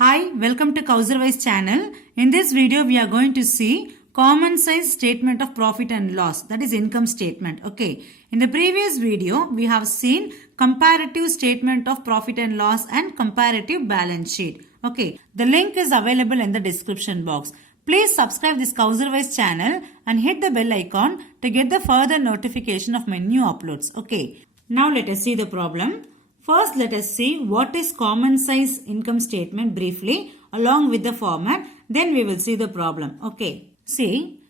Hi, welcome to Kauserwise channel. In this video, we are going to see common size statement of profit and loss, that is income statement. Okay. In the previous video, we have seen comparative statement of profit and loss and comparative balance sheet. Okay. The link is available in the description box. Please subscribe this Kauserwise channel and hit the bell icon to get the further notification of my new uploads. Okay. Now let us see the problem. First, let us see what is common size income statement briefly along with the format. Then we will see the problem. Okay. See,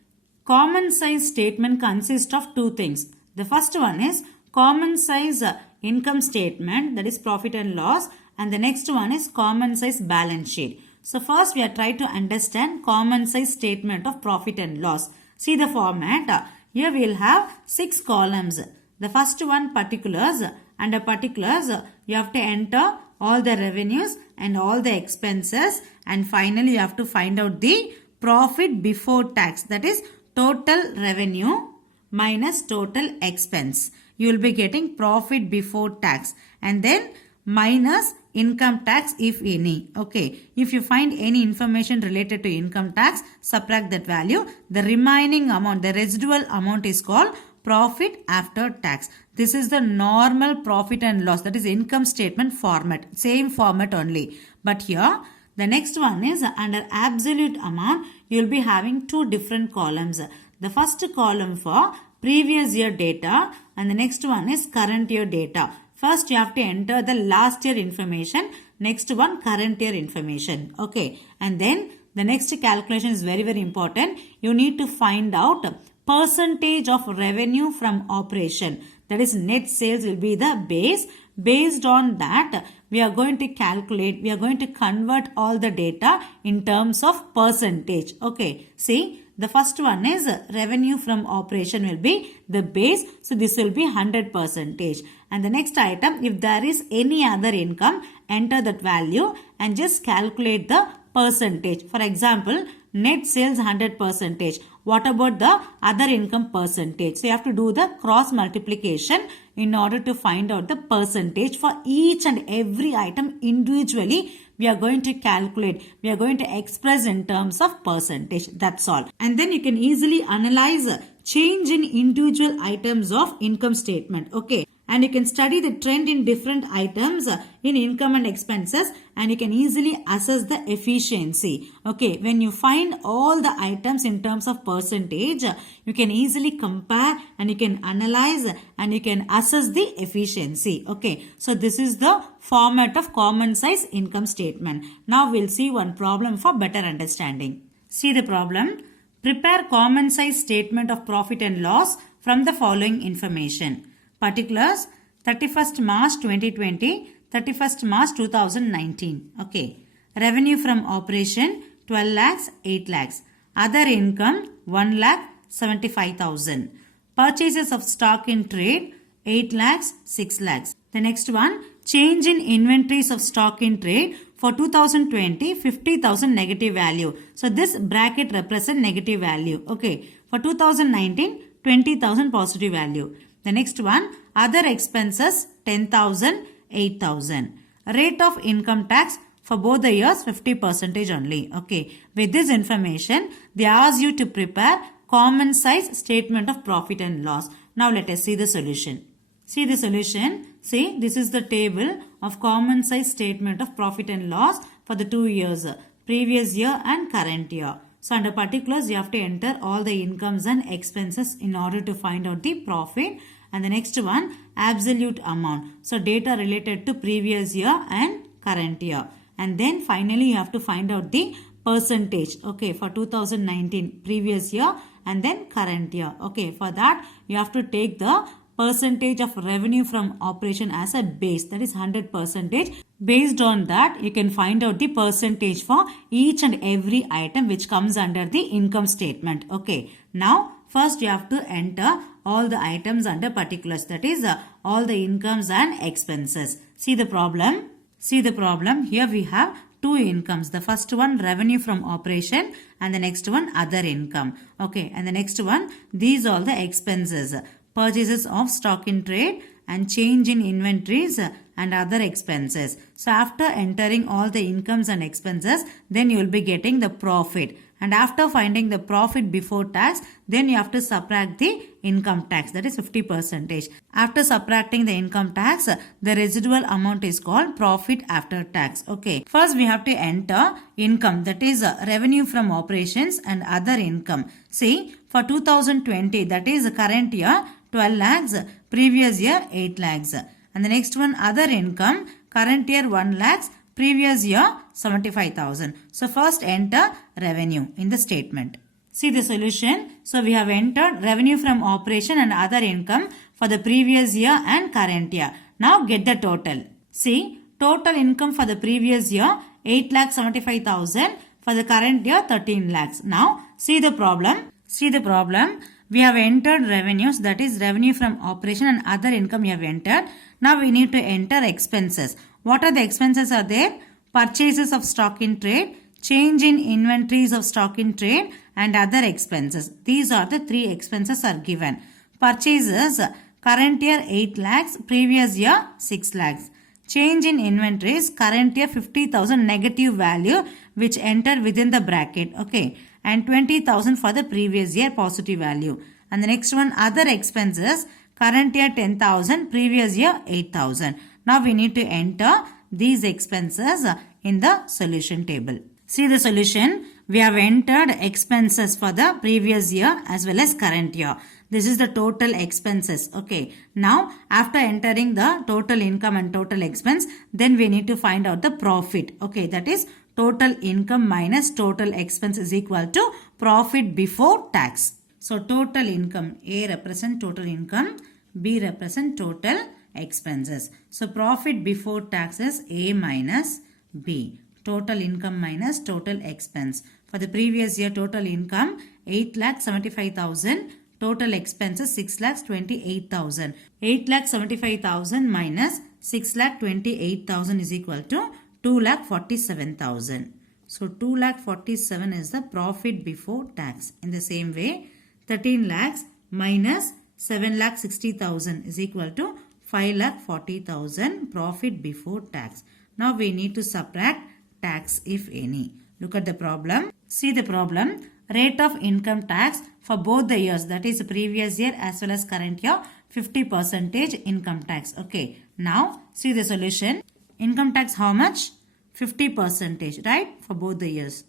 common size statement consists of two things. The first one is common size income statement, that is profit and loss, and the next one is common size balance sheet. So first we are trying to understand common size statement of profit and loss. See the format. Here we will have 6 columns. The first one particulars. Under particulars, you have to enter all the revenues and all the expenses, and finally you have to find out the profit before tax, that is total revenue minus total expense. You will be getting profit before tax and then minus income tax if any. Okay, if you find any information related to income tax, subtract that value. The remaining amount, the residual amount is called profit after tax. This is the normal profit and loss, that is income statement format, same format only. But here the next one is under absolute amount, you will be having two different columns. The first column for previous year data and the next one is current year data. First you have to enter the last year information, next one current year information. Okay, and then the next calculation is very important. You need to find out percentage of revenue from operation, that is net sales will be the base. Based on that, we are going to calculate, we are going to convert all the data in terms of percentage. Okay, see, the first one is revenue from operation will be the base. So this will be 100%. And the next item, if there is any other income, enter that value and just calculate the percentage. For example, net sales 100%. What about the other income percentage? So you have to do the cross multiplication in order to find out the percentage for each and every item individually. We are going to calculate, we are going to express in terms of percentage. That's all. And then you can easily analyze change in individual items of income statement. Okay. And you can study the trend in different items in income and expenses, and you can easily assess the efficiency. Okay, when you find all the items in terms of percentage, you can easily compare and you can analyze and you can assess the efficiency. Okay, so this is the format of common size income statement. Now we'll see one problem for better understanding. See the problem. Prepare common size statement of profit and loss from the following information. Particulars 31st March 2020, 31st March 2019. Okay. Revenue from operation 12 lakhs, 8 lakhs. Other income 1 lakh 75,000. Purchases of stock in trade 8 lakhs, 6 lakhs. The next one, change in inventories of stock in trade for 2020, 50,000 negative value. So this bracket represents negative value. Okay. For 2019, 20,000 positive value. The next one, other expenses 10,000, 8,000. Rate of income tax for both the years 50% only. Okay. With this information, they ask you to prepare common size statement of profit and loss. Now let us see the solution. See the solution. See, this is the table of common size statement of profit and loss for the 2 years, previous year and current year. So under particulars, you have to enter all the incomes and expenses in order to find out the profit. And the next one, absolute amount. So data related to previous year and current year. And then finally, you have to find out the percentage. Okay, for 2019, previous year and then current year. Okay, for that, you have to take the percentage of revenue from operation as a base, that is 100%. Based on that, you can find out the percentage for each and every item which comes under the income statement. Okay. Now, first you have to enter all the items under particulars, that is all the incomes and expenses. See the problem. See the problem. Here we have two incomes. The first one, revenue from operation, and the next one, other income. Okay. And the next one, these are all the expenses. Purchases of stock in trade and change in inventories and other expenses. So after entering all the incomes and expenses, then you will be getting the profit. And after finding the profit before tax, then you have to subtract the income tax, that is 50%. After subtracting the income tax, the residual amount is called profit after tax. Okay. First we have to enter income, that is revenue from operations and other income. See, for 2020, that is current year, 12 lakhs, previous year 8 lakhs. And the next one, other income, current year 1 lakhs, previous year 75,000. So first enter revenue in the statement. See the solution. So we have entered revenue from operation and other income for the previous year and current year. Now get the total. See, total income for the previous year 8,75,000, for the current year 13 lakhs. Now see the problem. See the problem. We have entered revenues, that is revenue from operation and other income we have entered. Now we need to enter expenses. What are the expenses are there? Purchases of stock in trade, change in inventories of stock in trade and other expenses. These are the three expenses are given. Purchases, current year 8 lakhs, previous year 6 lakhs. Change in inventories, current year 50,000 negative value which entered within the bracket. Okay. And 20,000 for the previous year positive value. And the next one, other expenses, current year 10,000, previous year 8,000. Now we need to enter these expenses in the solution table. See the solution. We have entered expenses for the previous year as well as current year. This is the total expenses. Okay. Now after entering the total income and total expense, then we need to find out the profit. Okay. That is total income minus total expense is equal to profit before tax. So total income, A represent total income, B represent total expenses. So profit before tax is A minus B. Total income minus total expense. For the previous year, total income 8,75,000. Total expenses 6,28,000. 8,75,000 minus 6,28,000 is equal to 2,47,000. So 2,47,000 is the profit before tax. In the same way, 13 lakhs minus 7,60,000 is equal to 5,40,000 profit before tax. Now we need to subtract tax if any. Look at the problem. See the problem. Rate of income tax for both the years, that is previous year as well as current year, 50% income tax. Okay. Now see the solution. Income tax how much? 50%, right? For both the years.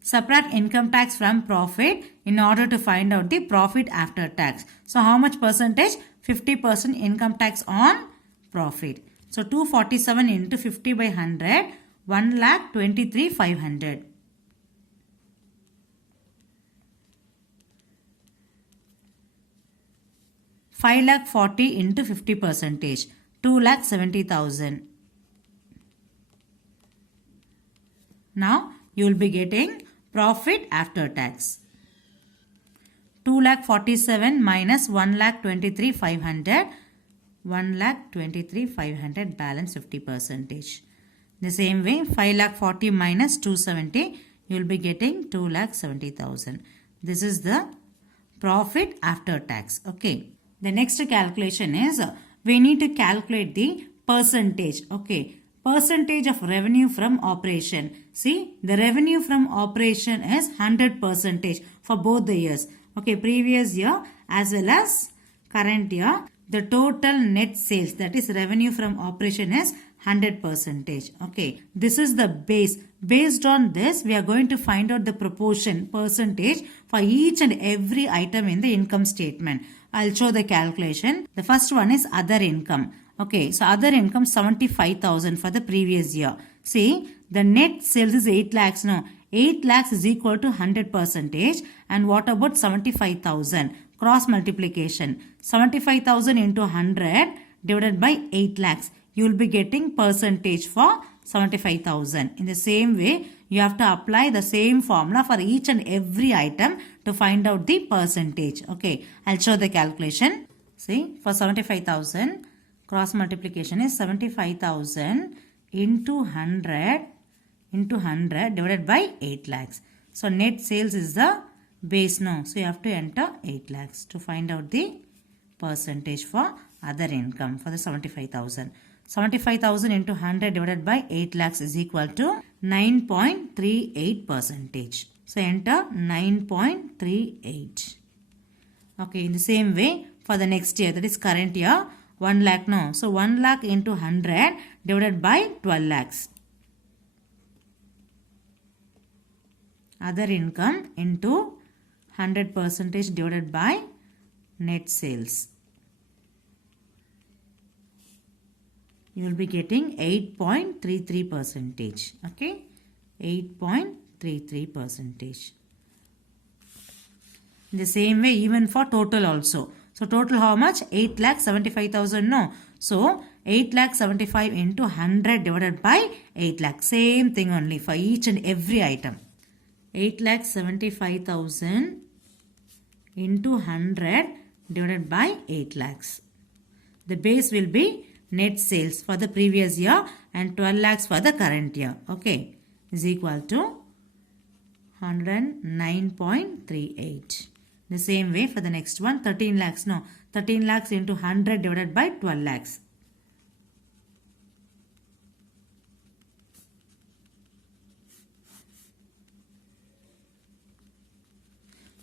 Subtract income tax from profit in order to find out the profit after tax. So how much percentage? 50% income tax on profit. So 247 into 50 by 100, 1,23,500. 5,40,000 into 50%, 2,70,000. Now you will be getting profit after tax. 2,47,000 minus 1,23,500. 1,23,500 balance 50%. The same way 5,40,000 minus 270, you will be getting 2,70,000. This is the profit after tax. Okay. The next calculation is we need to calculate the percentage. Okay. Percentage of revenue from operation. See, the revenue from operation is 100% for both the years. Okay, previous year as well as current year. The total net sales, that is revenue from operation, is 100%. Okay, this is the base. Based on this, we are going to find out the proportion, percentage for each and every item in the income statement. I'll show the calculation. The first one is other income. Okay, so other income 75,000 for the previous year. See, the net sales is 8 lakhs now. 8 lakhs is equal to 100%. And what about 75,000? Cross multiplication. 75,000 into 100 divided by 8 lakhs. You will be getting percentage for 75,000. In the same way, you have to apply the same formula for each and every item to find out the percentage. Okay, I'll show the calculation. See, for 75,000, cross multiplication is 75,000 into 100 divided by 8 lakhs. So net sales is the base now. So you have to enter 8 lakhs to find out the percentage for other income for the 75,000. 75,000 into 100 divided by 8 lakhs is equal to 9.38 percentage. So enter 9.38. Okay, in the same way for the next year, that is current year, 1 lakh no. So 1 lakh into 100 divided by 12 lakhs. Other income into 100 percentage divided by net sales. You will be getting 8.33 percentage. Okay, 8.33 percentage. In the same way, even for total also. So total how much? 8,75,000 no. So 8,75,000 into 100 divided by 8 lakh. Same thing only for each and every item. 8,75,000 into 100 divided by 8 lakhs. The base will be net sales for the previous year and 12 lakhs for the current year. Okay, is equal to 109.38. The same way for the next one, 13 lakhs. No, 13 lakhs into 100 divided by 12 lakhs.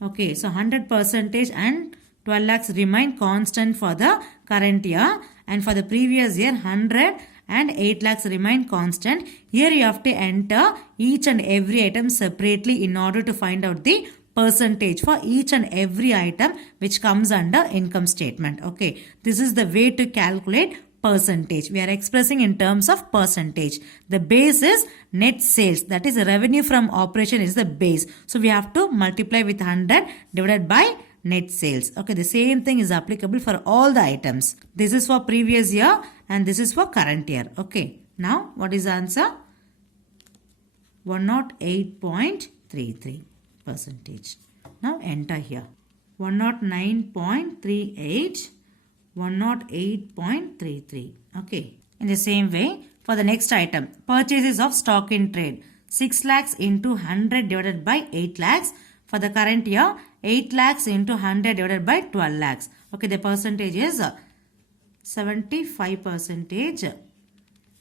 Okay, so 100 percentage and 12 lakhs remain constant for the current year, and for the previous year 100 and 8 lakhs remain constant. Here you have to enter each and every item separately in order to find out the percentage for each and every item which comes under income statement. Okay, this is the way to calculate percentage. We are expressing in terms of percentage. The base is net sales, that is revenue from operation is the base. So we have to multiply with 100 divided by net sales. Okay, the same thing is applicable for all the items. This is for previous year and this is for current year. Okay, now what is the answer? 108.33 percentage. Now enter here. 109.38, 108.33. Okay. In the same way, for the next item, purchases of stock in trade. 6 lakhs into 100 divided by 8 lakhs. For the current year, 8 lakhs into 100 divided by 12 lakhs. Okay, the percentage is 75 percentage. The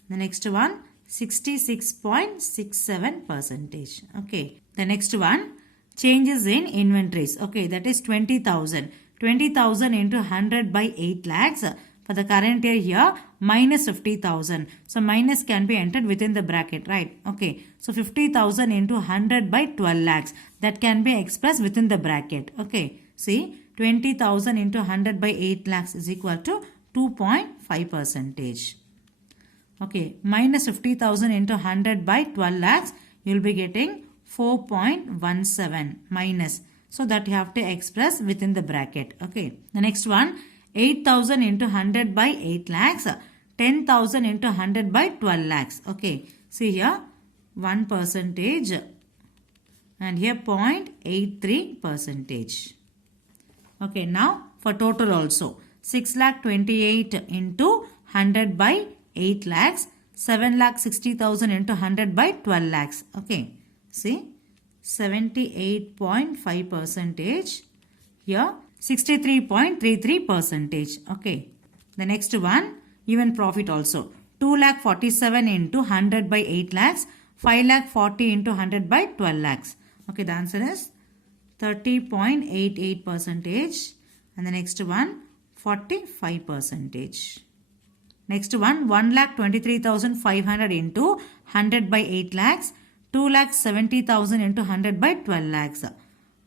next one, 66.67 percentage. Okay. The next one, changes in inventories. Okay, that is 20,000. 20,000 into 100 by 8 lakhs. For the current year here, minus 50,000. So minus can be entered within the bracket, right? Okay, so 50,000 into 100 by 12 lakhs. That can be expressed within the bracket. Okay, see, 20,000 into 100 by 8 lakhs is equal to 2.5 percentage. Okay, minus 50,000 into 100 by 12 lakhs, you will be getting 4.17 minus. So that you have to express within the bracket. Okay. The next one, 8,000 into 100 by 8 lakhs. 10,000 into 100 by 12 lakhs. Okay. See here, 1 percentage. And here 0.83 percentage. Okay. Now for total also. 6 lakh 28 into 100 by 8 lakhs. 7 lakh 60,000 into 100 by 12 lakhs. Okay. See, 78.5 percentage. Here, 63.33 percentage. Okay. The next one, even profit also. 2 lakh 47 into 100 by 8 lakhs. 5 lakh 40 into 100 by 12 lakhs. Okay, the answer is 30.88 percentage. And the next one, 45 percentage. Next one, 1 lakh 23,500 into 100 by 8 lakhs. 2 lakh 70,000 into 100 by 12 lakhs.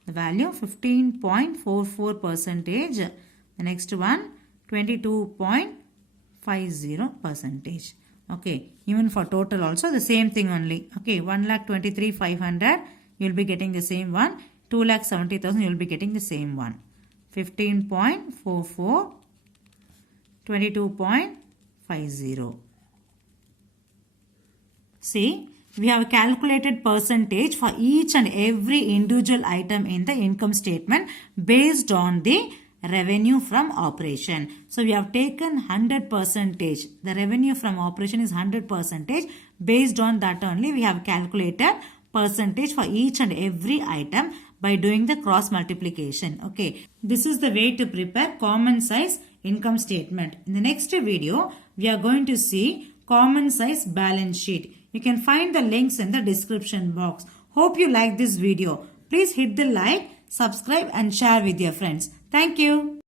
The value 15.44 percentage. The next one 22.50 percentage. Okay, even for total also the same thing only. Okay, 1 lakh 23,500 you will be getting the same one. 2 lakh 70,000 you will be getting the same one. 15.44, 22.50. See, we have calculated percentage for each and every individual item in the income statement based on the revenue from operation. So we have taken 100 percentage. The revenue from operation is 100 percentage. Based on that only we have calculated percentage for each and every item by doing the cross multiplication. Okay. This is the way to prepare common size income statement. In the next video, we are going to see common size balance sheet. You can find the links in the description box. Hope you like this video. Please hit the like, subscribe and share with your friends. Thank you.